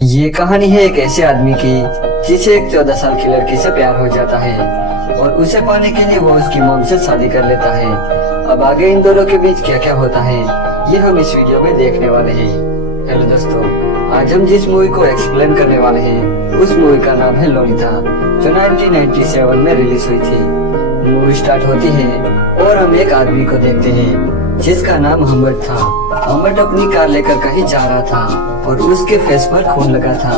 ये कहानी है एक ऐसे आदमी की जिसे एक 14 साल की लड़की से प्यार हो जाता है और उसे पाने के लिए वो उसकी मॉम से शादी कर लेता है। अब आगे इन दोनों के बीच क्या क्या होता है ये हम इस वीडियो में देखने वाले हैं। हेलो दोस्तों, आज हम जिस मूवी को एक्सप्लेन करने वाले हैं उस मूवी का नाम है लोलिता, जो 1997 में रिलीज हुई थी। मूवी स्टार्ट होती है और हम एक आदमी को देखते हैं जिसका नाम हम्बर्ट था। हम्बर्ट अपनी कार लेकर कहीं जा रहा था और उसके फेस पर खून लगा था।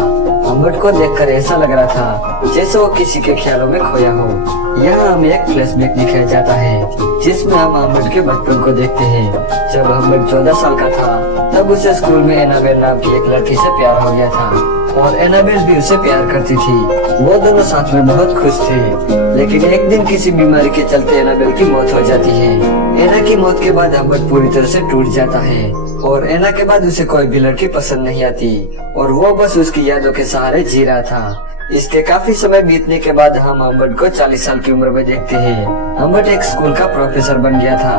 हम्बर्ट को देखकर ऐसा लग रहा था जैसे वो किसी के ख्यालों में खोया हो। यहाँ हमें एक फ्लैशबैक दिखाया जाता है जिसमें हम हम्बर्ट के बचपन को देखते हैं। जब हम्बर्ट 14 साल का था तब उसे स्कूल में एनाबेल नाम की एक लड़की से प्यार हो गया था और एनाबेल भी उसे प्यार करती थी। वो दोनों साथ में बहुत खुश थे, लेकिन एक दिन किसी बीमारी के चलते एनाबेल की मौत हो जाती है। एना की मौत के बाद हम्बर्ट पूरी तरह से टूट जाता है और एना के बाद उसे कोई भी लड़की पसंद नहीं आती और वो बस उसकी यादों के सहारे जी रहा था। इसके काफी समय बीतने के बाद हम हम्बर्ट को 40 साल की उम्र में देखते हैं। हम्बर्ट एक स्कूल का प्रोफेसर बन गया था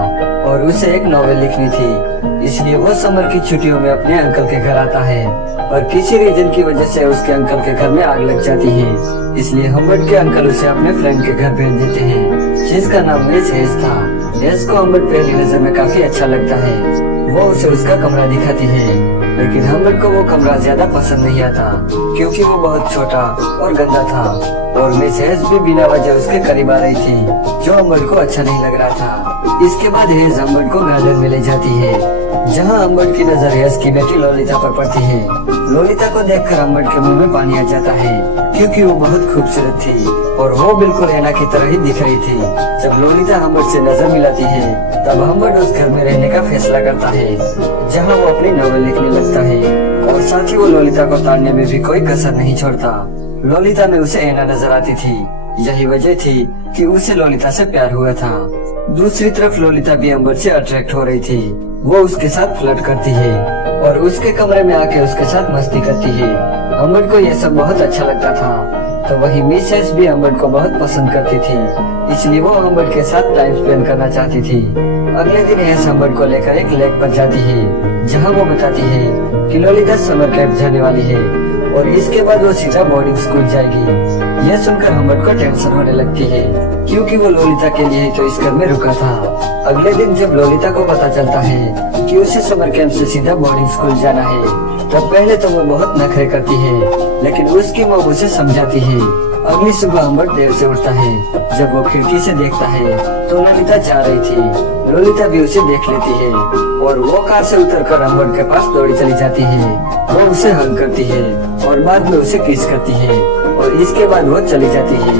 और उसे एक नॉवेल लिखनी थी, इसलिए वो समर की छुट्टियों में अपने अंकल के घर आता है। पर किसी रीजन की वजह से उसके अंकल के घर में आग लग जाती है, इसलिए हम्बर्ट के अंकल उसे अपने फ्रेंड के घर भेज देते हैं जिसका नाम मिस हेज था। हेज को हम्बर्ट पहली नजर में काफी अच्छा लगता है। वो उसे उसका कमरा दिखाती है, लेकिन हम्बर्ट को वो कमरा ज्यादा पसंद नहीं आता क्योंकि वो बहुत छोटा और गंदा था और मिस हेज भी बिना वजह उसके करीब आ रही थी, जो हम्बर्ट को अच्छा नहीं लग रहा था। इसके बाद हेज हम्बर्ट को गार्डन में ले जाती है जहाँ हम्बर्ट की नजर हेज की बेटी लोलिता पर पड़ती है। लोलिता को देखकर हम्बर्ट के मुंह में पानी आ जाता है क्योंकि वो बहुत खूबसूरत थी और वो बिल्कुल एना की तरह ही दिख रही थी। जब लोलिता हम्बर्ट से नजर मिलाती है तब हम्बर्ट उस घर में रहने का फैसला करता है जहाँ वो अपनी नॉवेल लिखने लगता है और साथ ही वो लोलिता को ताड़ने में भी कोई कसर नहीं छोड़ता। लोलिता में उसे एना नजर आती थी, यही वजह थी कि उसे लोलिता से प्यार हुआ था। दूसरी तरफ लोलिता भी हम्बर्ट से अट्रैक्ट हो रही थी। वो उसके साथ फ्लर्ट करती है और उसके कमरे में आके उसके साथ मस्ती करती है। हम्बर्ट को यह सब बहुत अच्छा लगता था। तो वही मिस हेज भी हम्बर्ट को बहुत पसंद करती थी, इसलिए वो हम्बर्ट के साथ टाइम स्पेंड करना चाहती थी। अगले दिन हेज हम्बर्ट को लेकर एक लेक पर जाती है जहाँ वो बताती है कि लोलिता समर कैंप जाने वाली है और इसके बाद वो सीधा बोर्डिंग स्कूल जाएगी। यह सुनकर हम्बर्ट को टेंशन होने लगती है क्योंकि वो लोलिता के लिए ही तो इस घर में रुका था। अगले दिन जब लोलिता को पता चलता है कि उसे समर कैंप से सीधा बोर्डिंग स्कूल जाना है तब पहले तो वो बहुत नखरे करती है, लेकिन उसकी मॉम उसे समझाती है। अगली सुबह हम्बर्ट देर से उठता है। जब वो खिड़की से देखता है तो लोलिता जा रही थी। लोलिता भी उसे देख लेती है और वो कार से उतरकर हम्बर्ट के पास दौड़ी चली जाती है। वो उसे हग करती है और बाद में उसे किस करती है और इसके बाद वो चली जाती है।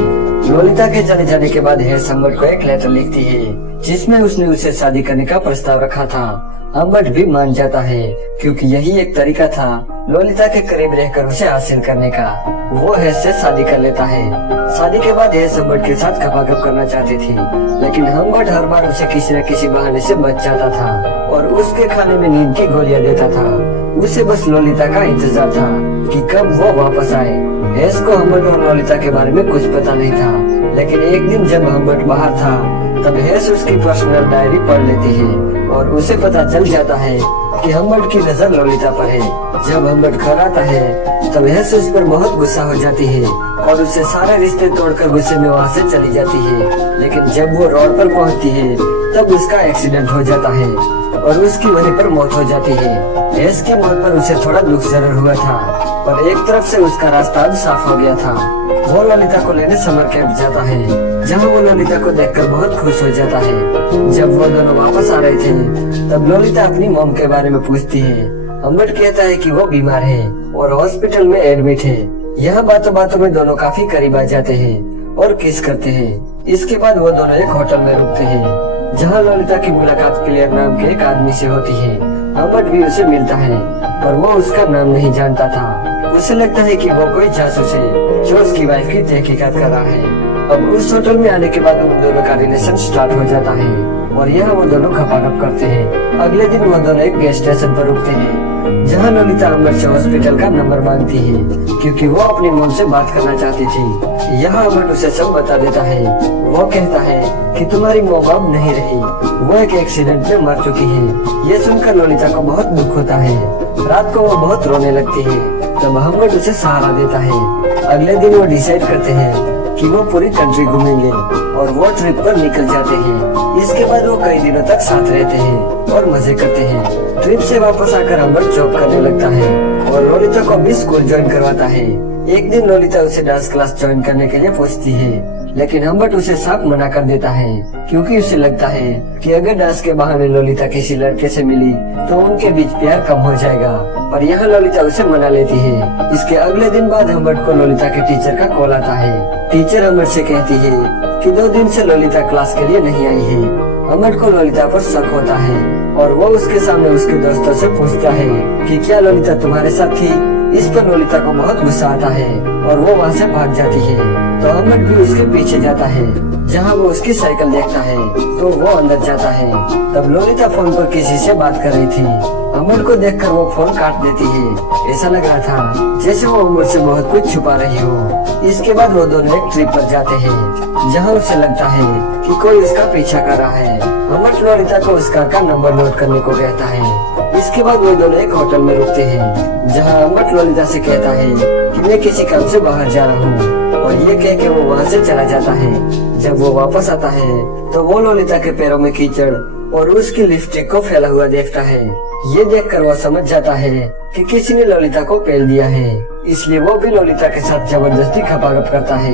लोलिता के चले जाने के बाद हेज हम्बर्ट को एक लेटर लिखती है जिसमें उसने उसे शादी करने का प्रस्ताव रखा था। हम्बर्ट भी मान जाता है क्योंकि यही एक तरीका था लोलिता के करीब रहकर उसे हासिल करने का। वो हेज से शादी कर लेता है। शादी के बाद हेज हम्बर्ट के साथ गपागप करना चाहती थी, लेकिन हम्बर्ट हर बार उसे किसी न किसी बहाने से बच जाता था और उसके खाने में नींद की गोलियां देता था। उसे बस लोलिता का इंतजार था कि कब वो वापस आए। हेज को हम्बर्ट और लोलिता के बारे में कुछ पता नहीं था, लेकिन एक दिन जब हम्बर्ट बाहर था तब हेज उसकी पर्सनल डायरी पढ़ लेती है और उसे पता चल जाता है कि हम्बर्ट की नजर लोलिता पर है। जब हम्बर्ट घर आता है तब हेज उस पर बहुत गुस्सा हो जाती है और उसे सारे रिश्ते तोड़कर गुस्से में वहाँ से चली जाती है। लेकिन जब वो रोड पर पहुँचती है तब उसका एक्सीडेंट हो जाता है और उसकी वहीं पर मौत हो जाती है। हेज की मौत पर उसे थोड़ा दुख जरूर हुआ था, पर एक तरफ से उसका रास्ता अब साफ हो गया था। वो लोलिता को लेने समर कैंप जाता है जहाँ वो लोलिता को देखकर बहुत खुश हो जाता है। जब वो दोनों वापस आ रहे थे तब लोलिता अपनी मॉम के बारे में पूछती है। हम्बर्ट कहता है कि वो बीमार है और हॉस्पिटल में एडमिट है। यहाँ बातों बातों में दोनों काफी करीब आ जाते हैं और किस करते हैं। इसके बाद वो दोनों एक होटल में रुकते हैं जहाँ लोलिता की मुलाकात क्लियर नाम के एक आदमी से होती है। हम्बर्ट भी उसे मिलता है पर वो उसका नाम नहीं जानता था। उसे लगता है कि वो कोई जासूस है जो उसकी वाइफ की तहकीकात कर रहा है। अब उस होटल में आने के बाद उन दोनों का रिलेशन स्टार्ट हो जाता है और यहाँ वो दोनों गपागप करते हैं। अगले दिन वो दोनों एक गैस स्टेशन पर रुकते हैं जहाँ लोलिता हम्बर्ट से हॉस्पिटल का नंबर मांगती है क्योंकि वो अपनी मॉम से बात करना चाहती थी। यहाँ हम्बर्ट उसे सब बता देता है। वो कहता है कि तुम्हारी मॉम अब नहीं रही, वो एक एक्सीडेंट में मर चुकी है। ये सुनकर लोलिता को बहुत दुख होता है। रात को वो बहुत रोने लगती है तब हम्बर्ट उसे सहारा देता है। अगले दिन वो डिसाइड करते हैं कि वो पूरी कंट्री घूमेंगे और वो ट्रिप पर निकल जाते हैं। इसके बाद वो कई दिनों तक साथ रहते हैं और मजे करते हैं। ट्रिप से वापस आकर हम्बर्ट जॉब करने लगता है और लोलिता को भी स्कूल ज्वाइन करवाता है। एक दिन लोलिता उसे डांस क्लास ज्वाइन करने के लिए पूछती है, लेकिन हम्बर्ट उसे साफ मना कर देता है क्योंकि उसे लगता है कि अगर डांस के बहाने लोलिता किसी लड़के से मिली तो उनके बीच प्यार कम हो जाएगा। पर यहाँ लोलिता उसे मना लेती है। इसके अगले दिन बाद हम्बर्ट को लोलिता के टीचर का कॉल आता है। टीचर हम्बर्ट से कहती है कि 2 दिन से लोलिता क्लास के लिए नहीं आई है। हम्बर्ट को लोलिता पर शक होता है और वो उसके सामने उसके दोस्तों से पूछता है कि क्या लोलिता तुम्हारे साथ थी। इस पर लोलिता को बहुत गुस्सा आता है और वो वहाँ से भाग जाती है। तो हम्बर्ट भी उसके पीछे जाता है। जहाँ वो उसकी साइकिल देखता है तो वो अंदर जाता है। तब लोलिता फोन पर किसी से बात कर रही थी। हम्बर्ट को देखकर वो फोन काट देती है। ऐसा लग रहा था जैसे वो हम्बर्ट से बहुत कुछ छुपा रही हो। इसके बाद वो दोनों एक ट्रिप पर जाते हैं जहाँ उसे लगता है कि कोई उसका पीछा कर रहा है। हम्बर्ट लोलिता को उस कार का नंबर नोट करने को कहता है। इसके बाद वो दोनों एक होटल में रुकते हैं जहाँ हम्बर्ट लोलिता से कहता है कि मैं किसी काम से बाहर जा रहा हूँ और ये कह के वो वहाँ से चला जाता है। जब वो वापस आता है तो वो लोलिता के पैरों में कीचड़ और उसकी लिपस्टिक को फैला हुआ देखता है। ये देखकर वो समझ जाता है कि किसी ने लोलिता को पेल दिया है, इसलिए वो भी लोलिता के साथ जबरदस्ती खपाखप करता है।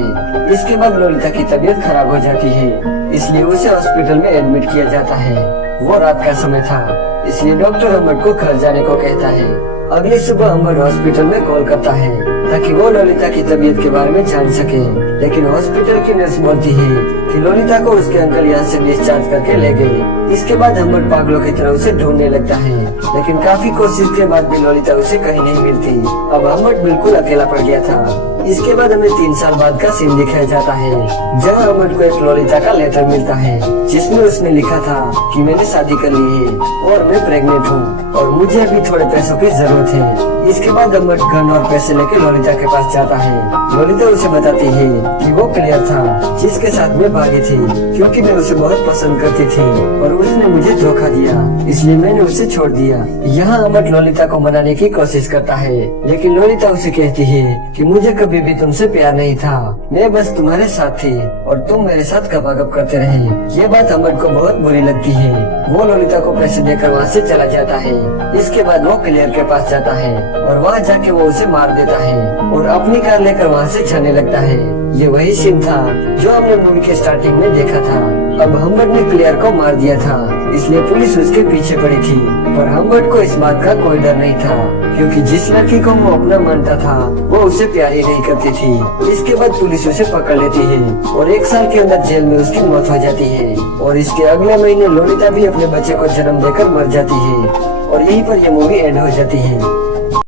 इसके बाद लोलिता की तबीयत खराब हो जाती है, इसलिए उसे हॉस्पिटल में एडमिट किया जाता है। वो रात का समय था, इसलिए डॉक्टर हम्बर्ट को घर जाने को कहता है। अगली सुबह हम्बर्ट हॉस्पिटल में कॉल करता है ताकि वो लोलिता की तबीयत के बारे में जान सके, लेकिन हॉस्पिटल की नर्स बोलती है कि लोलिता को उसके अंकल यहाँ से डिस्चार्ज करके ले गए। इसके बाद हम्बर्ट पागलों की तरह उसे ढूंढने लगता है, लेकिन काफी कोशिश के बाद भी लोलिता उसे कहीं नहीं मिलती। अब हम्बर्ट बिल्कुल अकेला पड़ गया था। इसके बाद हमें 3 साल बाद का सीन दिखाया जाता है जहाँ हम्बर्ट को एक लोलिता का लेटर मिलता है जिसमें उसने लिखा था कि मैंने शादी कर ली है और मैं प्रेग्नेंट हूँ और मुझे अभी थोड़े पैसों की जरूरत है। इसके बाद हम्बर्ट गन और पैसे लेके लोलिता के पास जाता है। लोलिता उसे बताती है कि वो क्लियर था जिसके साथ मैं भागी थी क्योंकि मैं उसे बहुत पसंद करती थी और उसने मुझे धोखा दिया, इसलिए मैंने उसे छोड़ दिया। यहाँ हम्बर्ट लोलिता को मनाने की कोशिश करता है, लेकिन लोलिता उसे कहती है कि मुझे कभी भी तुमसे प्यार नहीं था, मैं बस तुम्हारे साथ थी और तुम मेरे साथ गपागप करते रहे। ये बात हम्बर्ट को बहुत बुरी लगती है। वो लोलिता को पैसे देकर वहाँ से चला जाता है। इसके बाद वो क्लियर के पास जाता है और वहाँ जाके वो उसे मार देता है और अपनी कार लेकर वहाँ से जाने लगता है। ये वही सीन था जो हमने मूवी के स्टार्टिंग में देखा था। अब हम्बर्ट ने क्लियर को मार दिया था, इसलिए पुलिस उसके पीछे पड़ी थी, पर हम्बर्ट को इस बात का कोई डर नहीं था क्योंकि जिस लड़की को वो अपना मानता था वो उसे प्यार ही नहीं करती थी। इसके बाद पुलिस उसे पकड़ लेती है और 1 साल के अंदर जेल में उसकी मौत हो जाती है और इसके अगले महीने लोलिता भी अपने बच्चे को जन्म देकर मर जाती है और यहीं पर यह मूवी एंड हो जाती है।